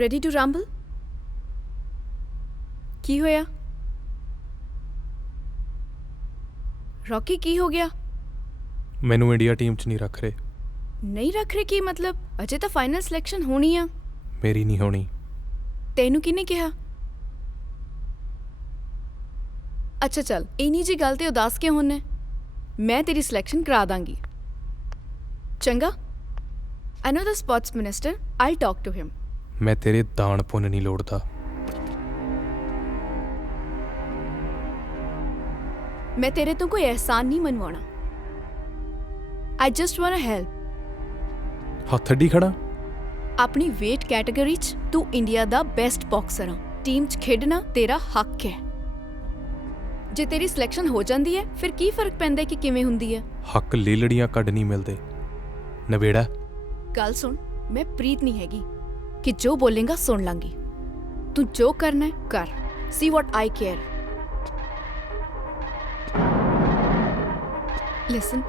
Ready to ਰੰਬਲ? ਕੀ ਹੋਇਆ Rocky? ਕੀ ਹੋ ਗਿਆ? ਮੈਨੂੰ ਇੰਡੀਆ ਟੀਮ 'ਚ ਨਹੀਂ ਰੱਖ ਰਹੇ। ਨਹੀਂ ਰੱਖ ਰਹੇ ਕੀ ਮਤਲਬ? ਅਜੇ ਤਾਂ ਫਾਈਨਲ ਸਿਲੈਕਸ਼ਨ ਹੋਣੀ ਆ। ਮੇਰੀ ਨਹੀਂ ਹੋਣੀ। ਤੈਨੂੰ ਕਿਹਨੇ ਕਿਹਾ? ਅੱਛਾ ਚੱਲ, ਇੰਨੀ ਜੀ ਗੱਲ ਤੇ ਉਦਾਸ ਕਿਉਂ ਹੁੰਨਾ? ਮੈਂ ਤੇਰੀ ਸਿਲੈਕਸ਼ਨ ਕਰਾ ਦਾਂਗੀ। ਚੰਗਾ, I know the sports minister. I'll talk to him. ਮੈਂ ਤੇਰੇ ਦਾਨ ਪੁੰਨ ਨਹੀਂ ਲੋੜਦਾ। ਮੈਂ ਤੇਰੇ ਤੋਂ ਕੋਈ ਅਹਿਸਾਨ ਨਹੀਂ ਮਨਵਾਉਣਾ। I just wanna help. ਹੱਥ ਅੱਡੀ ਖੜਾ। ਆਪਣੀ weight ਕੈਟਾਗਰੀ 'ਚ ਤੂੰ ਇੰਡੀਆ ਦਾ ਬੈਸਟ ਬਾਕਸਰ ਆ। ਟੀਮ 'ਚ ਖੇਡਣਾ ਤੇਰਾ ਹੱਕ ਹੈ। ਜੇ ਤੇਰੀ ਸਿਲੈਕਸ਼ਨ ਹੋ ਜਾਂਦੀ ਹੈ ਫਿਰ ਕੀ ਫਰਕ ਪੈਂਦਾ ਕਿ ਕਿਵੇਂ ਹੁੰਦੀ ਹੈ? ਹੱਕ ਲੇਲੜੀਆਂ ਕੱਢ ਨਹੀਂ ਮਿਲਦੇ। ਨਵੇੜਾ। ਗੱਲ ਸੁਣ, ਮੈਂ ਪ੍ਰੀਤ ਨਹੀਂ ਹੈਗੀ ਕਿ ਜੋ ਬੋਲੇਗਾ ਸੁਣ ਲਾਂਗੀ। ਤੂੰ ਜੋ ਕਰਨਾ ਹੈ ਕਰ। See what I care. Listen,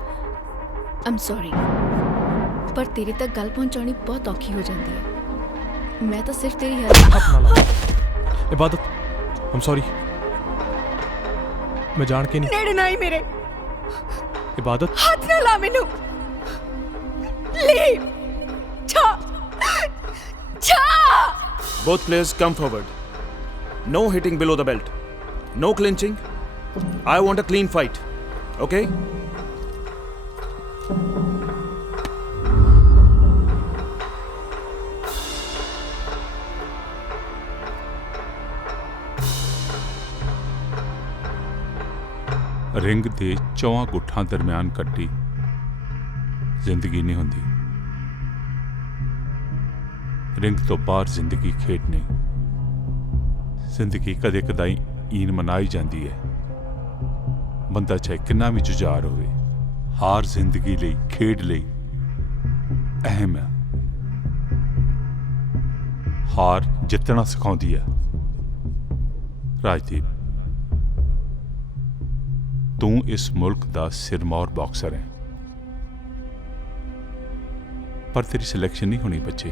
I'm sorry, ਪਰ ਤੇਰੇ ਤੱਕ ਗੱਲ ਪਹੁੰਚਾਉਣੀ ਬਹੁਤ ਔਖੀ ਹੋ ਜਾਂਦੀ ਹੈ। ਮੈਂ ਤਾਂ ਸਿਰਫ ਤੇਰੀ ਹੈਲਪ। ਹੱਥ ਨਾ ਲਾ। ਇਬਾਦਤ, I'm sorry, ਮੈਂ ਜਾਣ ਕੇ ਨਹੀਂ। ਨੇੜੇ ਨਾ ਹੀ ਮੇਰੇ। ਇਬਾਦਤ, ਹੱਥ ਨਾ ਲਾ ਮੈਨੂੰ। ਲੀਵ। ਛਾ। Both players come forward. No hitting below the belt. No clinching. I want a clean fight. Okay? Ring ਦੇ ਚੌਹਾਂ ਗੁੱਠਾਂ ਦਰਮਿਆਨ ਕੱਟੀ ਜ਼ਿੰਦਗੀ ਨਹੀਂ ਹੁੰਦੀ। ਰਿੰਗ ਤੋਂ ਬਾਹਰ ਜ਼ਿੰਦਗੀ ਖੇਡ ਨਹੀਂ। ਜ਼ਿੰਦਗੀ ਕਦੇ ਕਦਾਈ ਈਨ ਮਨਾਈ ਜਾਂਦੀ ਹੈ। ਬੰਦਾ ਚਾਹੇ ਕਿੰਨਾ ਵੀ ਜੁਝਾਰ ਹੋਵੇ, ਹਾਰ ਜ਼ਿੰਦਗੀ ਲਈ, ਖੇਡ ਲਈ ਅਹਿਮ ਹੈ। ਹਾਰ ਜਿੱਤਣਾ ਸਿਖਾਉਂਦੀ ਹੈ। ਰਾਜਦੀਪ, ਤੂੰ ਇਸ ਮੁਲਕ ਦਾ ਸਿਰਮੌਰ ਬਾਕਸਰ ਹੈ, ਪਰ ਤੇਰੀ ਸਿਲੈਕਸ਼ਨ ਨਹੀਂ ਹੋਣੀ ਬੱਚੇ।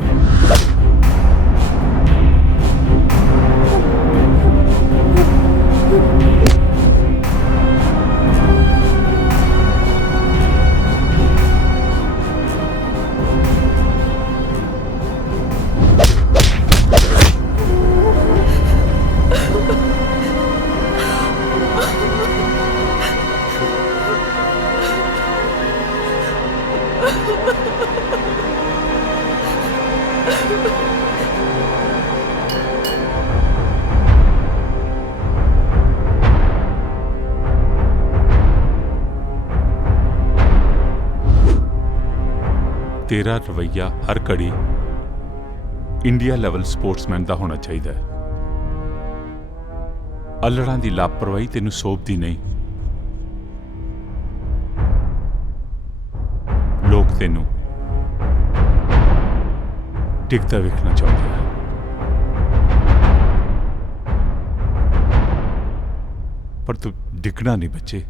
ਤੇਰਾ ਰਵੱਈਆ ਹਰ ਘੜੀ ਇੰਡੀਆ ਲੈਵਲ ਸਪੋਰਟਸਮੈਨ ਦਾ ਹੋਣਾ ਚਾਹੀਦਾ ਹੈ। ਅਲੜਾਂ ਦੀ ਲਾਪਰਵਾਹੀ ਤੈਨੂੰ ਸੋਭਦੀ ਨਹੀਂ। ਲੋਕ ਤੈਨੂੰ ਡਿੱਗਦਾ ਵੇਖਣਾ ਚਾਹੁੰਦੇ ਹਨ, ਪਰ ਤੂੰ ਡਿੱਗਣਾ ਨਹੀਂ ਬੱਚੇ।